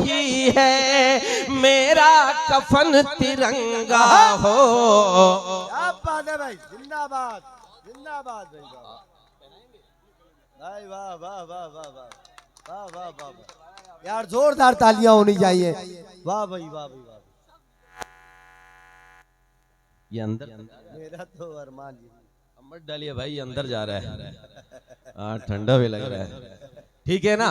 यही है, मेरा कफन तिरंगा हो। क्या बात है भाई, जिंदाबाद जिंदाबाद भाई, वाह वाह वाह वाह वाह वाह वाह वाह वाह यार, जोरदार तालियां होनी चाहिए। वाह भाई वाह भाई वाह। ये अंदर मेरा तो अरमान मत डालिए भाई, ये अंदर जा रहा है। हाँ ठंडा भी लग रहा है, ठीक है ना,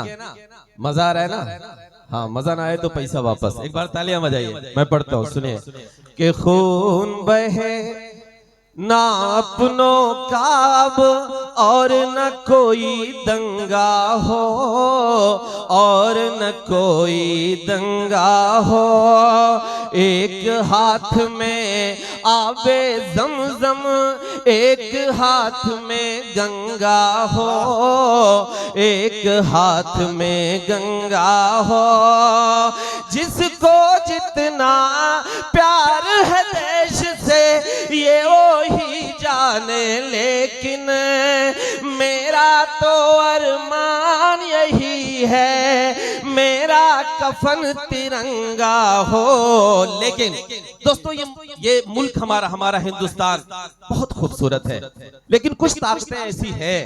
मजा आ रहा है ना। हाँ मजा ना आए तो पैसा वापस। एक बार तालियां बजाइए, मैं पढ़ता हूँ सुनिए। कि खून बहे ना अपनों का अब और न कोई दंगा हो, और न कोई दंगा हो। एक हाथ में आबे ज़मज़म, एक हाथ में गंगा हो, एक हाथ में गंगा हो। जिसको जितना प्यार है देश से ये वही जाने, लेकिन मेरा तो अरमान यही है, मेरा कफन तिरंगा हो। लेकिन दोस्तों ये मुल्क हमारा हिंदुस्तान बहुत खूबसूरत है, लेकिन कुछ ताकतें ऐसी है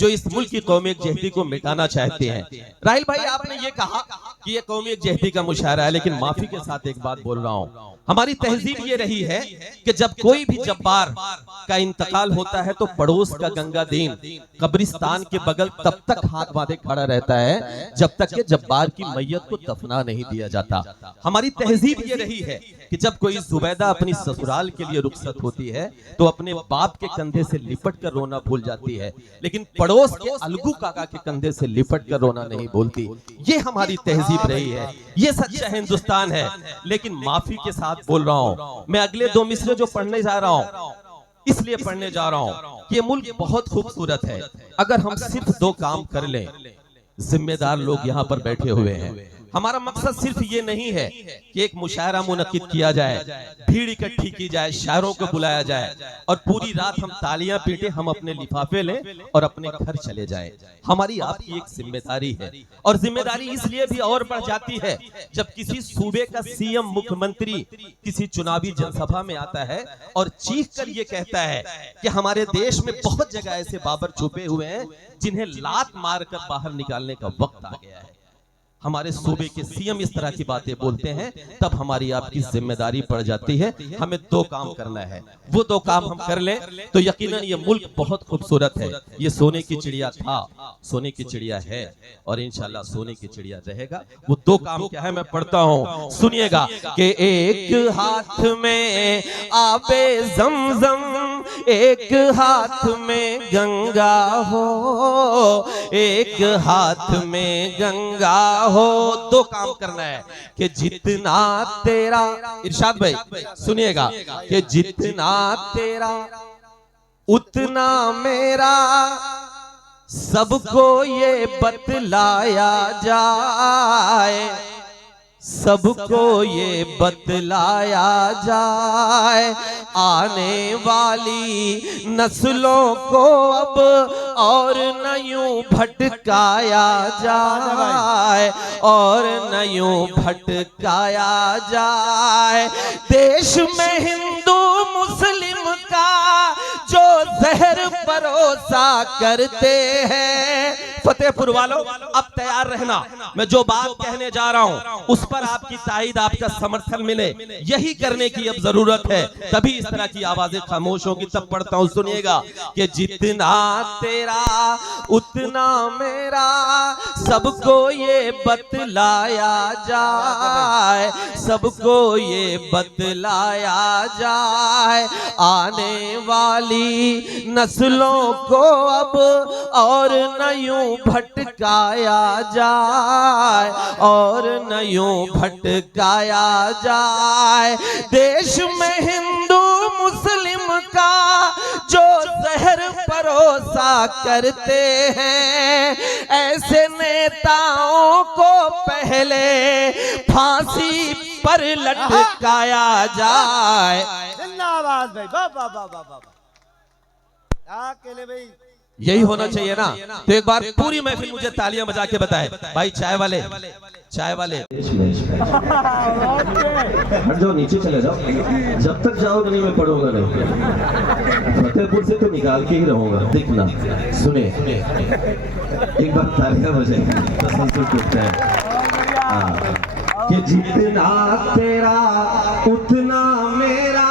जो इस मुल्क की कौमी यकजहती को मिटाना चाहते हैं। राहिल भाई आपने ये कहा कि ये कौमी यकजहती का मुशायरा है, लेकिन माफी के साथ एक बात बोल रहा हूं, हमारी तहजीब ये रही है कि जब कोई भी जब्बार का इंतकाल होता है तो पड़ोस का गंगादीन कब्रिस्तान के बगल तब तक हाथ बांधे खड़ा रहता है जब तक कि जब्बार की मैयत को दफना नहीं दिया जाता। हमारी तहजीब ये रही है कि जब कोई जुबैदा अपनी ससुराल के लिए रुखसत होती है तो अपने बाप के कंधे से लिपट कर रोना भूल जाती है, लेकिन पड़ोस के अलगू काका के कंधे से लिपट कर रोना नहीं भूलती। ये हमारी तहजीब रही है, ये सच्चा हिंदुस्तान है। लेकिन माफी के साथ बोल रहा हूं, मैं अगले दो मिसरे जो पढ़ने जा रहा हूं इसलिए पढ़ने जा रहा हूं कि ये मुल्क बहुत खूबसूरत है। अगर हम सिर्फ दो काम कर लें, जिम्मेदार लोग यहां पर बैठे हुए हैं, हमारा मकसद सिर्फ ये नहीं है कि एक मुशायरा मुनक्किद किया जाए, भीड़ इकट्ठी की जाए, शायरों को बुलाया जाए और पूरी रात हम तालियां पीटे, हम अपने लिफाफे लें और अपने घर चले जाएं। हमारी आपकी एक जिम्मेदारी है, और जिम्मेदारी इसलिए भी और बढ़ जाती है जब किसी सूबे का सीएम मुख्यमंत्री किसी चुनावी जनसभा में आता है और चीख कर ये कहता है कि हमारे देश में बहुत जगह ऐसे बाबर छुपे हुए हैं जिन्हें लात मारकर बाहर निकालने का वक्त आ गया है। हमारे सूबे के सीएम इस तरह की बातें बोलते हैं, तब हमारी आपकी जिम्मेदारी पड़ जाती है। हमें दो काम करना है, वो दो काम हम कर लें तो यकीनन ये मुल्क बहुत खूबसूरत है। ये सोने की चिड़िया था, सोने की चिड़िया है और इंशाल्लाह सोने की चिड़िया रहेगा। वो दो काम क्या है मैं पढ़ता हूँ, सुनिएगा। कि एक हाथ में आबे ज़मज़म, एक हाथ में गंगा हो, एक हाथ में गंगा हो। दो काम करना है कि जितना तेरा, इरशाद भाई सुनिएगा, कि जितना तेरा उतना मेरा, सबको ये बतलाया जाए, सबको ये बतलाया जाए। आने वाली नस्लों को अब और न यूं भटकाया जाए, और न यूं भटकाया जाए। देश में हिंदू मुस्लिम का जो जहर परोसा करते हैं। फतेहपुर वालों अब तैयार रहना, मैं जो बात कहने जा रहा हूं उस पर आपकी ताईद, आपका समर्थन मिले, यही करने की अब जरूरत है। तभी इस तरह की आवाजें खामोश होगी। तब पढ़ता हूं, सुनिएगा। कि जितना तेरा उतना मेरा, सबको ये बतलाया जाए, सबको ये बतलाया जाए। आने वाली नस्लों को अब और न यूं भटकाया जाए, और न यूं भटकाया जाए। देश में हिंदू मुस्लिम का जो जहर परोसा करते हैं, ऐसे नेताओं को पहले फांसी पर लटकाया जाए। जिंदाबाद भाई, वाह वाह वाह वाह वाह। क्या केले भाई, यही होना चाहिए ना। तो एक बार पूरी महफिल मुझे तालियां बजा के बताए भाई चाय वाले हट जाओ, नीचे चले जाओ। जब तक जाओगे नहीं मैं पढ़ूंगा नहीं। फतेहपुर से तो निकाल के ही रहूंगा, देखना। सुने एक बार तालियां बजाए तसल्सल टूटता है। कि जितना तेरा उतना मेरा,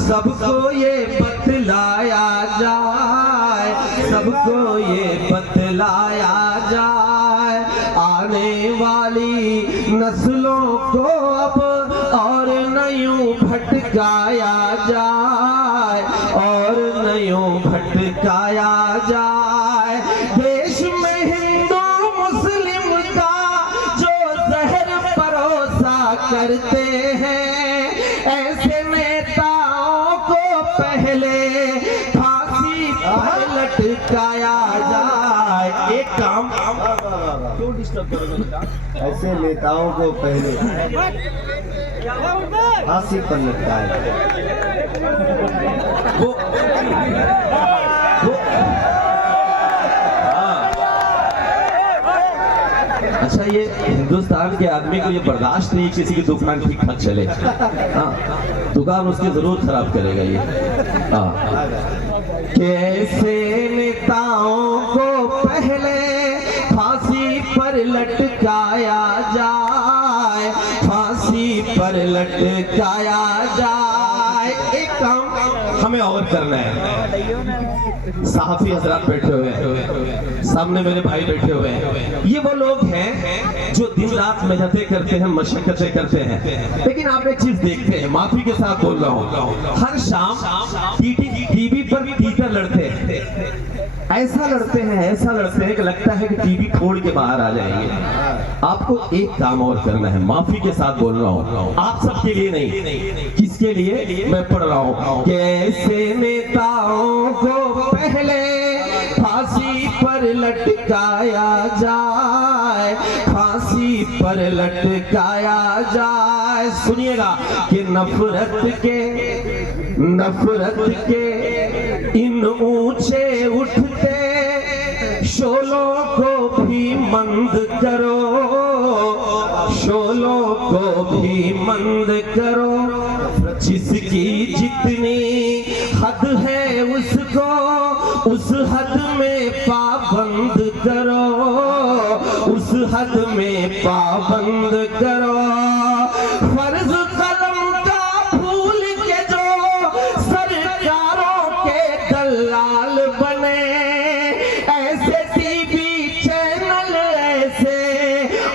सबको ये बतलाया जाए, सबको ये बतलाया जाए। आने वाली नस्लों को अब और नयूं भटकाया जाए, और नयूं भटकाया जाए। देश में हिंदू मुस्लिम का जो जहर परोसा करते हैं, ऐसे नेताओं को पहले फांसी पर लटकाया जाए। एक काम क्यों डिस्टर्ब करोगे बेटा? ऐसे नेताओं को पहले फांसी पर लटकाया। वो अच्छा, ये हिंदुस्तान के आदमी को ये बर्दाश्त नहीं किसी की दुकान ठीक ठाक चले। हाँ, दुकान उसकी जरूर खराब करेगा ये। हाँ, कैसे नेताओं को पहले फांसी पर लटकाया जाए, फांसी पर लटकाया जाए। एक काम हमें और करना है। सहाफी हजरात बैठे हुए हैं, सामने मेरे भाई बैठे हुए हैं। ये वो लोग हैं जो दिन रात मेहनतें करते हैं, मशक्कतें करते हैं, लेकिन आप एक चीज देखते हैं, माफी के साथ बोल रहा हूँ, हर शाम टीवी पर टीचर लड़ते हैं। ऐसा लड़ते हैं कि लगता है कि टीवी फोड़ के बाहर आ जाएंगे। आपको एक काम और करना है, माफी के साथ बोल रहा हूँ, आप सबके लिए नहीं, किसके लिए मैं पढ़ रहा हूँ। कैसे नेताओं को पहले फांसी पर लटकाया जाए, फांसी पर लटकाया जाए। सुनिएगा कि नफरत के इन ऊंचे उठते शोलों को भी मंद करो, शोलों को भी मंद करो। जिसकी जितनी हद है उसको उस हद में पाबंद करो, उस हद में पाबंद करो। फर्ज कलम का भूल के जो सरकारों के दलाल बने, ऐसे टीवी चैनल, ऐसे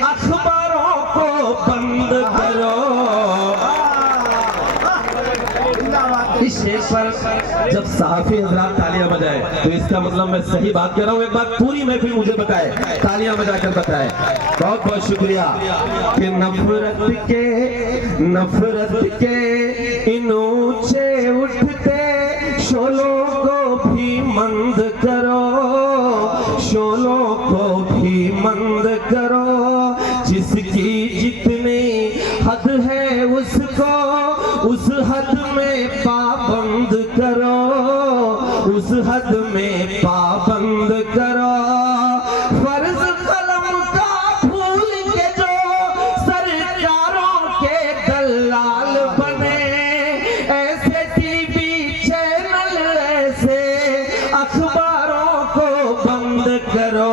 अखबारों को बंद करो। इस शेर पर जब सहाफी हजरात तालियां बजाए तो इसका मतलब मैं सही बात कर रहा हूं। एक बात पूरी महफिल मुझे बताए, तालियां बजाकर बताए। बहुत बहुत शुक्रिया। कि नफरत के इन ऊंचे उठते शोलों को भी मंद करो, शोलों को भी मंद करो। जिसकी जितनी हद है उसको उस हद में पाबंद करो, उस हद में पाबंद करो। फर्ज कलम का भूल के जो सरकारों के दलाल बने, ऐसे टीवी चैनल, ऐसे अखबारों को बंद करो।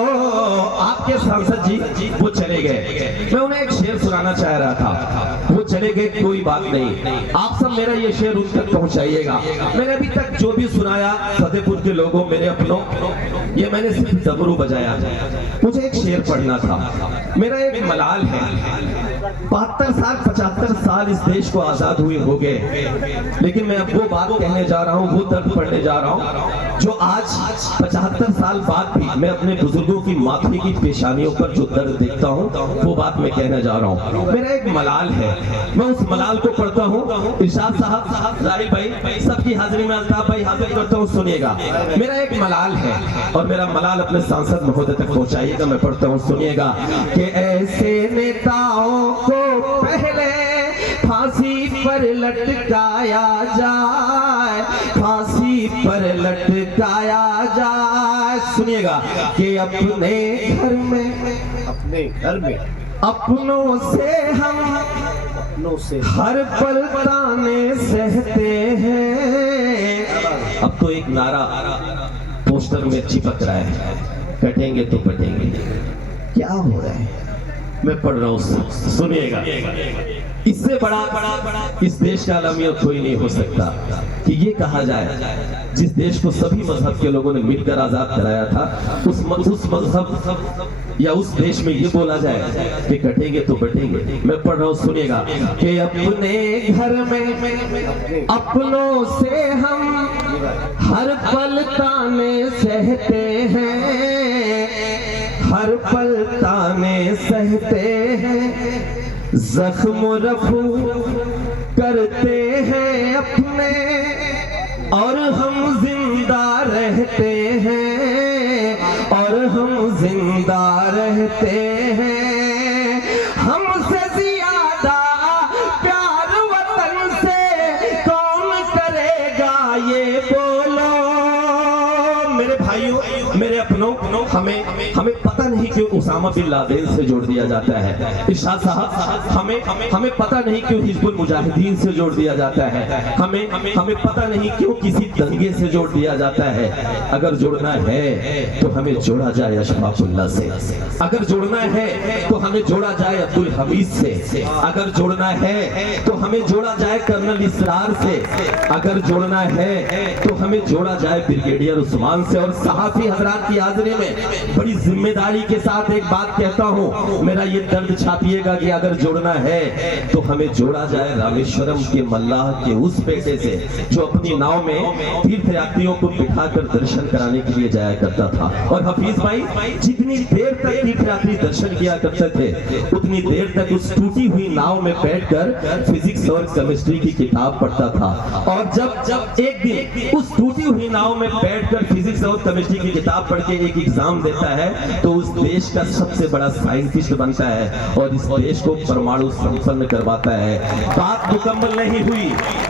आपके सांसद जी वो चले गए, मैं उन्हें एक शेर सुनाना चाह रहा था, वो चले गए, कोई बात नहीं। आप सब मेरा ये शेर उन तक पहुंचाइएगा। मैंने अभी तक जो भी सुनाया फतेहपुर के लोगों, मेरे अपनों, ये मैंने सिर्फ डमरू बजाया। मुझे एक शेर पढ़ना था। मेरा एक मलाल है, 72 साल 75 साल इस देश को आजाद हुए हो गए, लेकिन मैं अब वो बात कहने जा रहा हूँ, वो दर्द पढ़ने जा रहा हूँ जो आज 75 साल बाद भी मैं अपने बुजुर्गों की माथे की पेशानियों पर जो दर्द देखता हूँ, वो बात मैं कहने जा रहा हूँ। मेरा एक मलाल है, मैं उस मलाल को पढ़ता हूँ। इरशाद साहब, जाहिर भाई, सबकी हाजिरी में अल्ताफ भाई हाजिर करता हूँ, सुनिएगा। मेरा एक मलाल है और मेरा मलाल अपने सांसद महोदय तक पहुंचाइएगा। मैं पढ़ता हूँ, सुनिएगा। कि ऐसे नेताओं को पहले फांसी पर लटकाया जाए, फांसी पर लटकाया जाए। सुनिएगा कि अपने घर में अपनों से हम हर पल ताने सहते हैं। अब तो एक नारा पोस्टर में चिपक रहा है, कटेंगे तो कटेंगे। क्या हो रहा है? मैं पढ़ रहा हूँ, सुनिएगा। इससे बड़ा इस देश का अलमियत कोई नहीं हो सकता कि ये कहा जाए जिस देश को सभी मजहब के लोगों ने मिलकर आजाद कराया था, उस मजहब या उस देश में ये बोला जाए कि कटेंगे तो बटेंगे। मैं पढ़ रहा हूँ, सुनिएगा कि अपने घर में अपनों से हम हर पल ताने सहते हैं, हर पल ताने सहते हैं, जख्म रफू करते हैं अपने और हम जिंदा रहते हैं, और हम जिंदा रहते हैं। हमसे ज्यादा प्यार वतन से कौन करेगा ये बोलो। मेरे भाइयों, मेरे अपनों, हमें पता नहीं क्यों उसामा बिन लादेन से जोड़ दिया जाता है। इरशाद साहब, हमें पता नहीं क्यों हिजबुल मुजाहिदीन से जोड़ दिया जाता है। हमें पता नहीं क्यों किसी दंगे से जोड़ दिया जाता है। अगर जोड़ना है तो हमें जोड़ा जाए अशफाकुल्लाह से, अगर जोड़ना है तो हमें जोड़ा जाए अब्दुल हमीद से, अगर जोड़ना है तो हमें जोड़ा जाए कर्नल इसरार से, अगर जोड़ना है तो हमें जोड़ा जाए ब्रिगेडियर उस्मान से। और सहाफी हजरात की हाजिरी में बड़ी जिम्मेदारी के साथ एक बात कहता हूँ, मेरा ये दर्द छापिएगा कि अगर जोड़ना है तो हमें जोड़ा जाए रामेश्वरम के मल्लाह के उस बेटे से जो अपनी नाव में तीर्थयात्रियों को बिठाकर दर्शन कराने के लिए जाया करता था। और हफीज भाई, जितनी देर तक तीर्थयात्री दर्शन किया करते थे उतनी देर तक उस टूटी हुई नाव में बैठकर फिजिक्स और केमिस्ट्री की किताब पढ़ता था। और जब एक दिन उस टूटी हुई नाव में बैठकर फिजिक्स और केमिस्ट्री की किताब पढ़ के एक एग्जाम देता है तो उस देश का सबसे बड़ा साइंटिस्ट बनता है और इस देश को परमाणु संपन्न करवाता है। बात मुकम्मल नहीं हुई,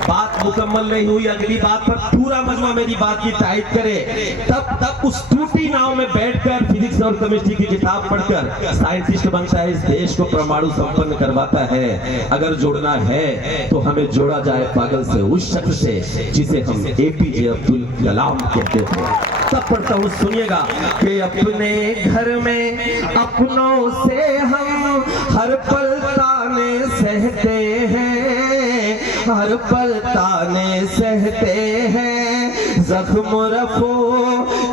बात मुकम्मल नहीं हुई। अगली बात पर पूरा मजमा मेरी बात की तायद करे। तब उस टूटी नाव में बैठकर फिजिक्स और केमिस्ट्री की किताब पढ़कर साइंटिस्ट बनता है, इस देश को परमाणु संपन्न करवाता है। अगर जोड़ना है तो हमें जोड़ा जाए पागल से, उस शख्स से जिसे हम एपीजे अब्दुल कलाम कहते हैं। तब पढ़ता हूँ, सुनिएगा कि अपने घर में अपनों से हम हर पल ताने सहते हैं, हर पल ताने सहते हैं, जख्म रफू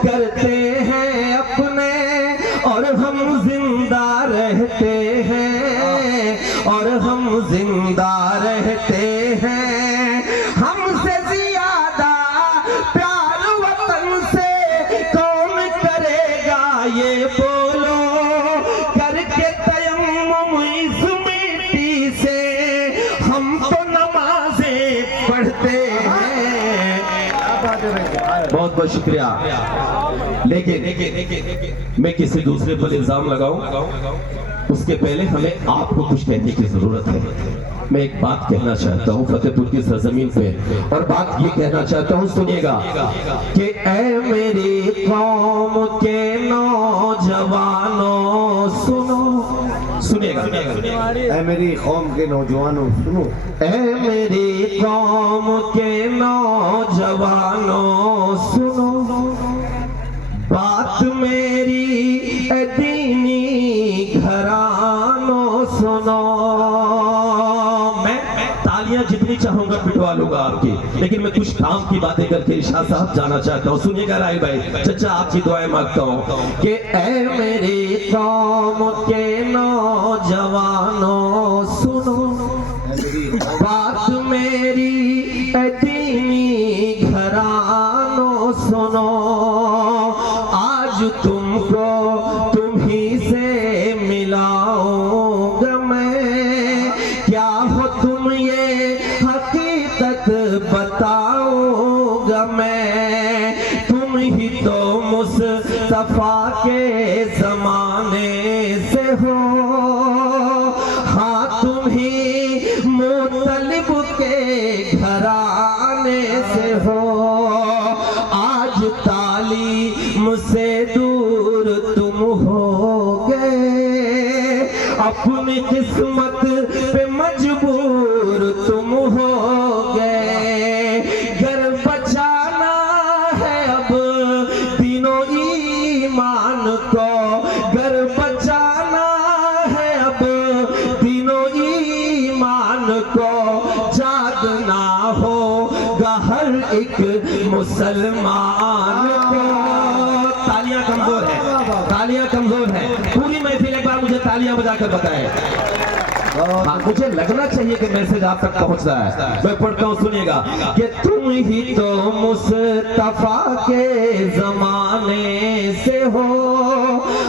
करते हैं अपने और हम जिंदा रहते हैं, और हम जिंदा रहते हैं। हमसे ज्यादा प्यार वतन से कौन करेगा ये बोलो। करके तयम्मुम इस मिट्टी से हम तो नमाजें पढ़ते हैं। बहुत बहुत शुक्रिया। लेकिन मैं किसी दूसरे पर इल्जाम लगाऊं उसके पहले हमें आपको कुछ कहने की जरूरत है। मैं एक बात कहना चाहता हूँ फतेहपुर की सरजमीन पे, और बात ये कहना चाहता हूँ, सुनिएगा कि ऐ मेरी कौम के नौजवानों सुनो, सुनिएगा, ऐ मेरी कौम के नौजवानों सुनो, ऐ मेरी कौम के नौजवानों सुनो, बात मेरी दीनी घरानों सुनो। मैं तालियां जितनी चाहूंगा पिटवा लूंगा आपकी, लेकिन मैं कुछ काम की बातें करके इरशाद साहब जाना चाहता हूँ। सुनिएगा राय भाई, चचा आपकी दुआएं मांगता हूँ कि ऐ मेरी कौम के नौजवानों सुनो, बात मेरी दीनी घरानों सुनो। आज तुमको तुम्ही से मिलाऊंगा मैं, क्या हो तुम ये हकीकत बताऊंगा मैं। तुम ही तो मुस्तफा के जमाने से हो, हाँ तुम ही मुतलिब के घराने किस्मत पे मजबूर तुम हो गए। घर बचाना है अब तीनों ईमान को, घर बचाना है अब तीनों ईमान को। जागना होगा हर एक मुसलमान को। तालियां कमजोर है, तालियां कमजोर है। पूरी महफिल एक बार मुझे तालियां बजाकर बताएं। हाँ, मुझे लगना चाहिए कि मैसेज आप तक पहुंच रहा है। मैं पढ़ता हूँ, सुनिएगा। कि तुम ही तो मुस्तफा के जमाने से हो,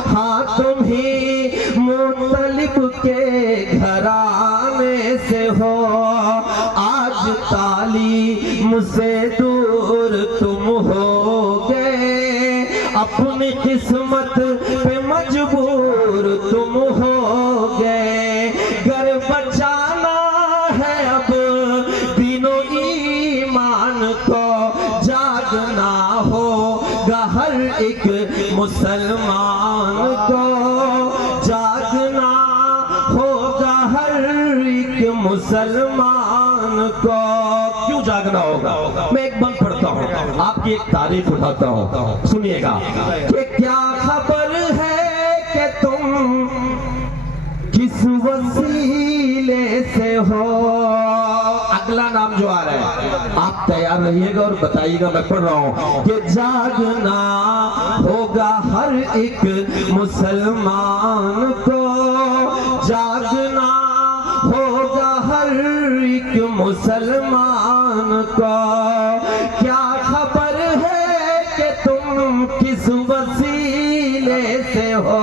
हाँ तुम ही मुतलिब के घराने से हो। आज तालीम से दूर तुम हो गए, अपनी किस्मत पे मजबूर तुम हो गए। घर बचाना है अब तीनों ईमान को। जागना होगा हर एक मुसलमान को, जागना होगा हर एक मुसलमान को। क्यों जागना होगा? मैं एक बंद पढ़ता हूँ, आपकी एक तारीफ उठाता हूँ, सुनिएगा। कि क्या खबर है कि तुम किस वसीले से हो। अगला नाम जो आ रहा है आप तैयार रहिएगा और बताइएगा। मैं पढ़ रहा हूं कि जागना होगा हर एक मुसलमान को, जागना होगा हर एक मुसलमान को। क्या खबर है कि तुम किस वसीले से हो,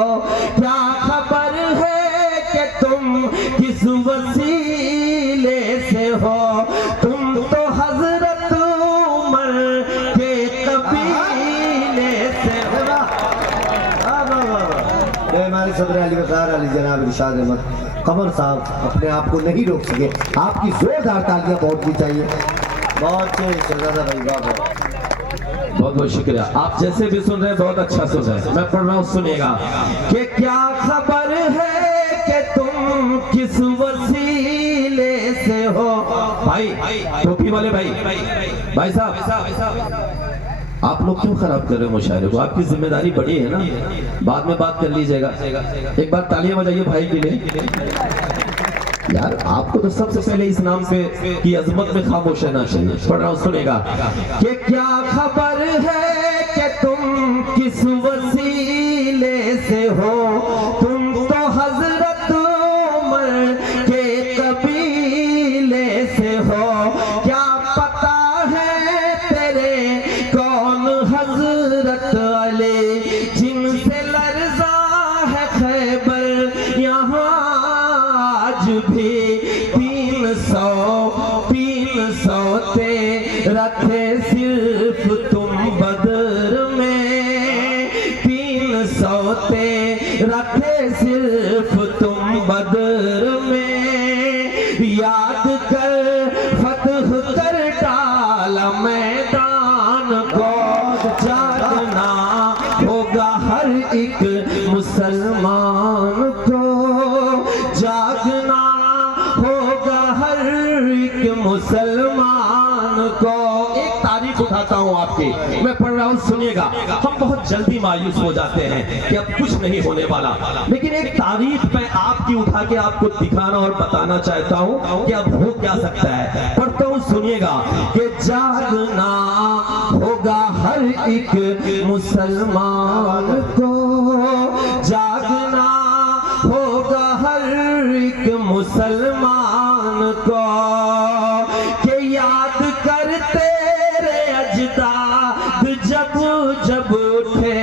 क्या खबर है कि तुम किस वसीले से हो। तुम तो हजरत उमर के कबीले से हो। हमारे सदर अली वकार अली जनाब इरशाद अहमद कमर साहब अपने आप को नहीं रोक सके। आपकी जोरदार तालियां पहुंचनी चाहिए। बहुत शहजादा भाई, बहुत बहुत शुक्रिया। आप जैसे भी सुन रहे हैं बहुत अच्छा सुन रहे हैं। मैं पढ़ रहा हूँ, सुनिएगा। कि क्या खबर है कि तुम किस वसीले से हो। भाई टोपी वाले भाई साहब, आप लोग क्यों खराब कर रहे हो मुशायरे को? आपकी जिम्मेदारी बड़ी है ना, बाद में बात कर लीजिएगा। एक बार तालियां बजाइए भाई के लिए। यार आपको तो सबसे पहले इस नाम पे की अजमत में खामोश रहना चाहिए। पढ़ रहा हूँ, सुनेगा। कि क्या खबर है कि तुम किस वसीले से हो। तुम तो हजरत उमर के कबीले से हो। क्या पता है तेरे कौन हजरत अली, जिनसे लर्जा है खैबर यहाँ आज भी। 300 तेरा थे सिर्फ तुम बदर में। 300 तेरा थे सिर्फ तुम बदर में। याद कर फतह कर डाला मैदान को। जागना होगा हर एक मुसलमान को, जागना होगा हर एक मुसलमान को। एक तारीफ उठाता हूं आपकी, मैं पढ़ रहा हूं, सुनिएगा। हम बहुत जल्दी मायूस हो जाते हैं कि अब कुछ नहीं होने वाला, लेकिन एक तारीफ मैं आपकी उठा के आपको दिखाना और बताना चाहता हूं कि अब हो क्या सकता है। पढ़ता हूं, सुनिएगा। कि जागना होगा हर एक मुसलमान को, जागना होगा हर एक मुसलमान को। कि याद कर तेरे अजदाद जब जब उठे,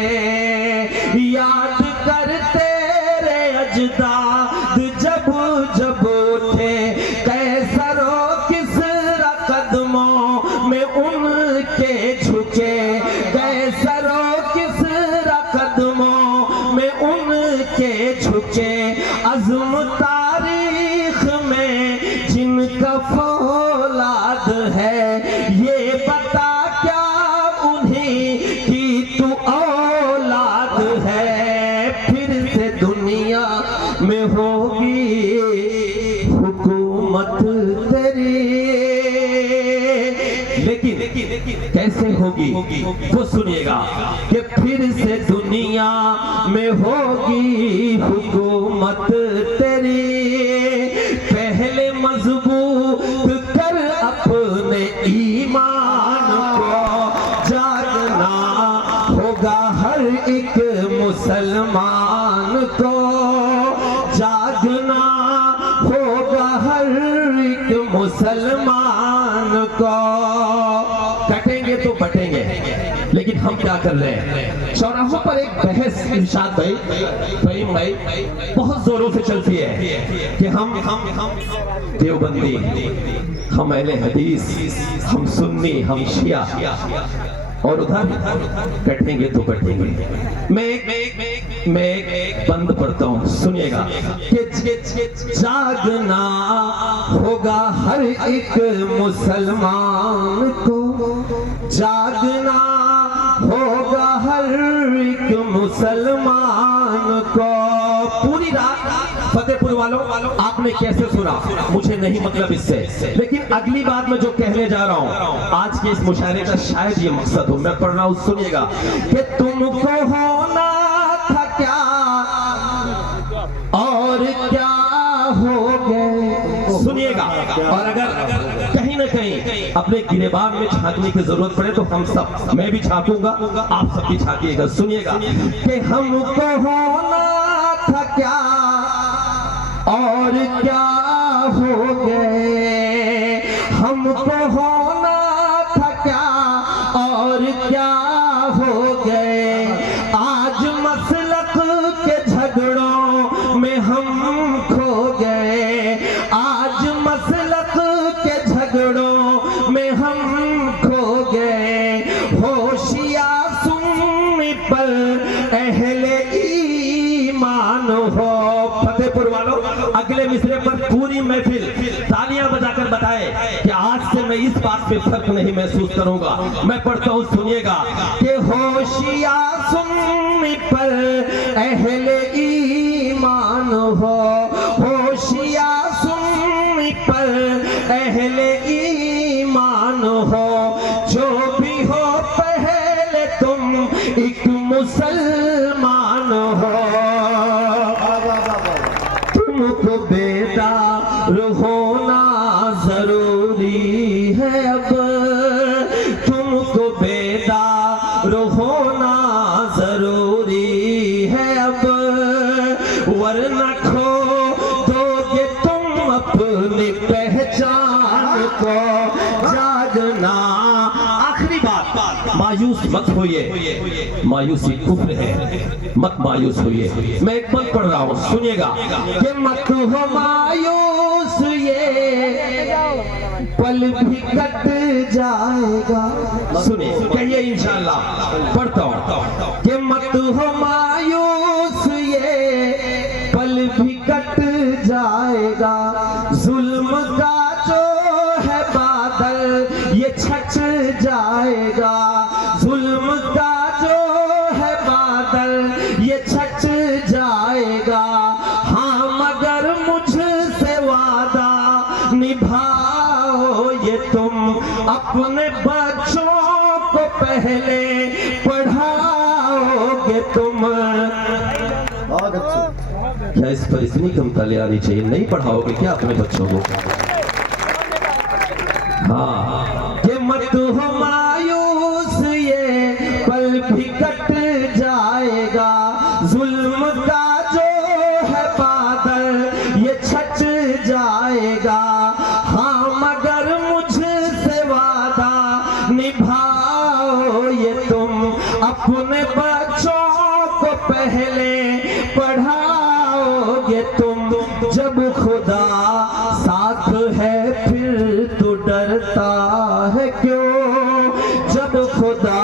याद कर तेरे अजदाद जब जब उठे। कैसरो किसरा कदमों में उनके झुके, कैसरो किसरा कदमों में उनके झुके। अज़्म तारीख में जिनका फौलाद है, ये बता क्या उन्हीं की तू औलाद है। फिर से दुनिया में होगी हुकूमत तेरी। लेकिन कैसे होगी वो सुनिएगा कि फिर से दुनिया में होगी हुकूमत तेरी। पहले मजबूत कर अपने ईमान को, जागना होगा हर एक मुसलमान को, जागना होगा हर एक मुसलमान को। कटेंगे तो बटेंगे, लेकिन हम क्या कर रहे हैं? चौराहों पर एक बहस इरशाद भाई बहुत जोरों से चलती है कि हम देवबंदी, हम अहले हदीस, हम सुन्नी, हम शिया, और उधर कटेंगे तो कटेंगे। मैं एक बंद पढ़ता हूँ, सुनिएगा कि जागना होगा हर एक मुसलमान को, जागना होगा हर एक मुसलमान को। पूरी रात फतेहपुर वालों आपने कैसे सुना मुझे नहीं मतलब इससे, लेकिन अगली बात मैं जो कहने जा रहा हूं, आज के इस मुशायरे का शायद ये मकसद हो। मैं पढ़ रहा हूं, सुनिएगा कि तुमको होना था क्या और क्या हो गए। सुनिएगा, और अगर कहीं ना कहीं अपने गिरेबान में झांकने की जरूरत पड़े तो हम सब, मैं भी झांकूंगा, आप सब भी झांकिएगा। सुनिएगा कि हमको होना था क्या और क्या हो गए, हमको होना था क्या और क्या हो गए। आज मसलक के झगड़ों में हम खो गए, आज मसलक के झगड़ों में हम खो गए। होशिया सुन्नी पर अहले ईमान हो। फतेहपुर वालों अगले मिसरे पर पूरी महफिल तालियां बजाकर बताए कि आज से मैं इस बात पे फर्क नहीं महसूस करूंगा। मैं पढ़ता हूं, सुनिएगा कि होशिया सुन्नी पर अहले ईमान हो, होशिया सुन्नी पर अहले ईमान हो। जो भी हो पहले तुम एक मुसलमान हो, तुमको बेदार होना जरूरी है अब, तुमको बेदार होना जरूरी है अब, वरना खो दोगे तुम अपनी पहचान को। जागना, आखिरी बात, मायूस मत होइए, मायूसी कुफ्र है, मत मायूस होइए। मैं एक पद पढ़ रहा हूं, सुनिएगा कि मत हो मायूस, ये पल भी कट जाएगा। सुनिए, कहिए इंशाअल्लाह। पढ़ता हूं कि मत हो मायूस, ये पल भी कट जाएगा। जुल्म का जो है बादल ये छट जाएगा, जुल्म का जो है बादल ये छट जाएगा। हाँ मगर मुझसे वादा निभाओ ये तुम, अपने बच्चों को पहले पढ़ाओगे तुम। बहुत अच्छे। क्या इस पर इतनी कम तालियां आनी चाहिए? नहीं पढ़ाओगे क्या अपने बच्चों को? हाँ, कि मत हो मायूस, ये पल भी कट जाएगा। जुल्म का जो है बादल ये छट जाएगा। हाँ मगर मुझसे वादा निभाओ ये तुम, अपने बच्चों को पहले पढ़ाओगे तुम। जब खुदा साथ है फिर तो डरता है क्यों, जब खुदा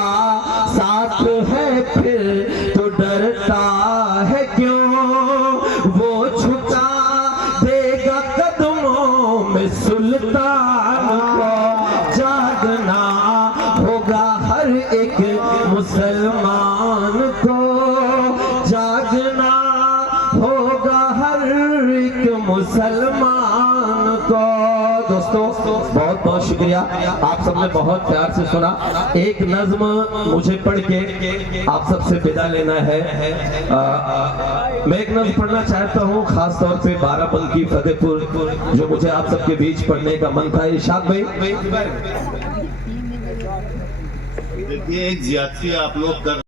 साथ है फिर तो डरता है क्यों। वो झुका देगा कदमों में सुल्तान को। जागना होगा हर एक मुसलमान को, जागना होगा हर एक मुसलमान को। दोस्तों बहुत बहुत शुक्रिया, आप सबने बहुत प्यार से सुना। एक नज्म मुझे पढ़ के आप सबसे विदा लेना है। मैं एक नज्म पढ़ना चाहता हूँ खास तौर पे बाराबंकी फतेहपुर, जो मुझे आप सबके बीच पढ़ने का मन था। इरशाद भाई, देखिए एक ज्यादती आप लोग कर